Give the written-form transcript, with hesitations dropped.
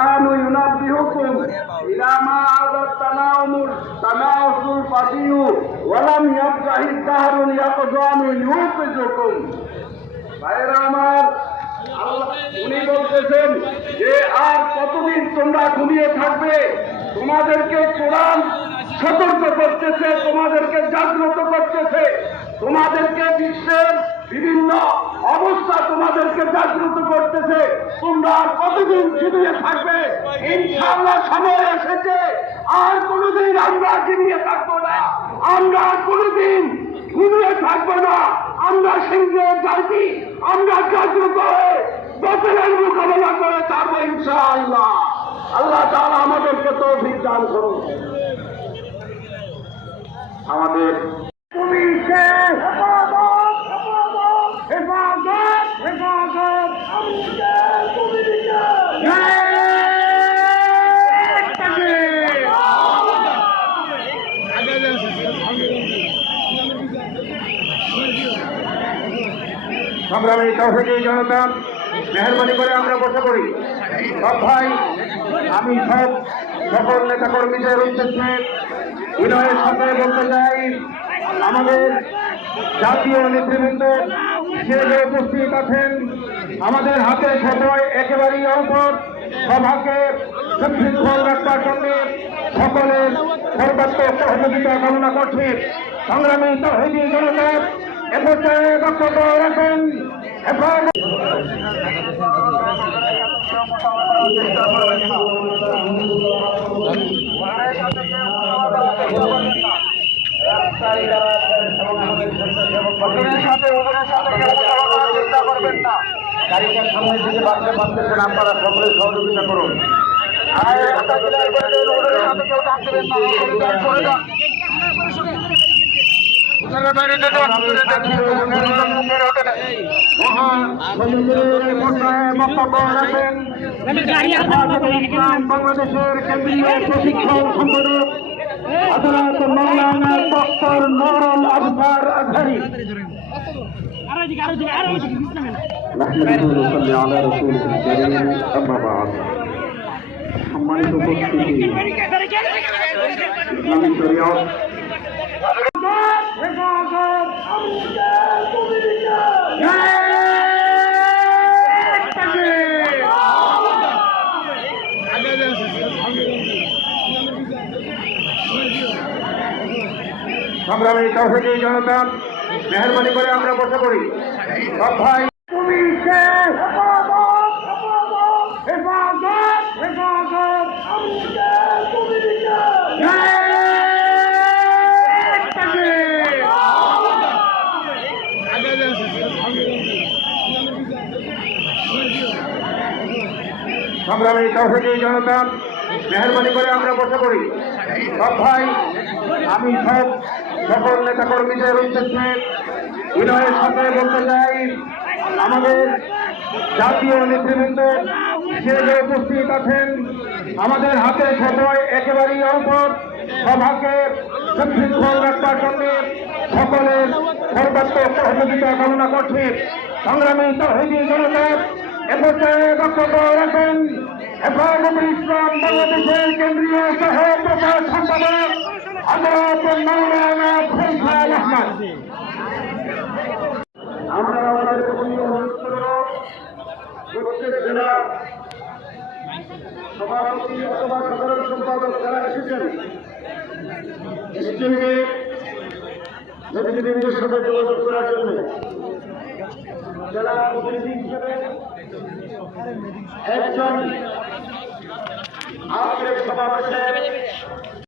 القرآن ينبهكم إلى ما عدا التناوش الفضي ولم يبقه الدهر يقظان يوقظكم ভাইরা আমার উনি বলতেছেন যে আর কতদিন তোমরা ঘুমিয়ে থাকবে তোমাদেরকে কোরআন সতর্ক করতেছে তোমাদেরকে জাগ্রত করতেছে তোমাদেরকে বিশ্বের বিভিন্ন অবস্থা তোমাদেরকে জাগ্রত করতেছে তোমরা আর কতদিন ঘুমিয়ে থাকবে ইনশাআল্লাহ সময় এসেছে আর কোনোদিন আমরা ঘুমিয়ে থাকবো না আমরা কোনোদিন ঘুমিয়ে থাকবো না আমরা সিংহের জাতি আমরা জাগ্রত হয়ে বাতিলের মোকাবেলা করে থাকবো ইনশাআল্লাহ আল্লাহ তাআলা আমাদেরকে তৌফিক দান করুন আমাদের পুলিশে হেফাজত হেফাজত হেফাজত আমাদের পুলিশে সংগ্রামী তৌহিদি জনতা মেহরবানি করে আমরা বসে পড়ি সব ভাই আমি সকল নেতা কর্মীদের উদ্দেশ্যে বিনয়ের সাথে বলতে চাই আমাদের জাতীয় নেতৃবৃন্দ হিসেবে উপস্থিত আছেন আমাদের হাতে সময় একেবারেই অল্প সভাকে সুশৃঙ্খল রাখবার জন্য সকলের সর্বাত্মক সহযোগিতা কামনা করছি সংগ্রামী তৌহিদি জনতা এপর্যন্ত বক্তব্য রাখেন গাড়িটার সামনের দিকে বাড়তে পারতেছেন আপনারা সকলে সহযোগিতা করুন বাংলাদেশের কেন্দ্রীয় প্রশিক্ষণ সম্পাদক হযরত মাওলানা ডক্টর নুরুল আবসার আজহারী সম্মানিত উপস্থিতি ইসলামী শরীয়ত সংগ্রামী তৌহিদি জনতা মেহরবানি করে আমরা বসে পড়ি সব ভাই পুলিশে হেফাজত হেফাজত হেফাজত আমাদের পুলিশে সংগ্রামী তৌহিদি জনতা মেহরবানি করে আমরা বসে পড়ি সব ভাই আমি সকল নেতা কর্মীদের উদ্দেশ্যে বিনয়ের সাথে বলতে চাই আমাদের জাতীয় নেতৃবৃন্দ হিসেবে উপস্থিত আছেন আমাদের হাতে সময় একেবারেই অল্প সভাকে সুশৃঙ্খল রাখবার জন্য সকলের সর্বাত্মক সহযোগিতা কামনা করছি সংগ্রামী তৌহিদি জনতা এপর্যন্ত বক্তব্য রাখেন হেফাজতে ইসলাম বাংলাদেশের কেন্দ্রীয় সহ প্রচার সম্পাদক হযরত মাওলানা ফয়সাল আহমদ আমরা আমাদের অনুরোধ করব প্রত্যেক জেলা সভাপতি অথবা সাধারণ সম্পাদক যারা এসেছেন স্টেজে নেতৃবৃন্দের সাথে যোগাযোগ করার জন্য জেলা প্রতিনিধি হিসেবে একজন আজকের সমাবেশে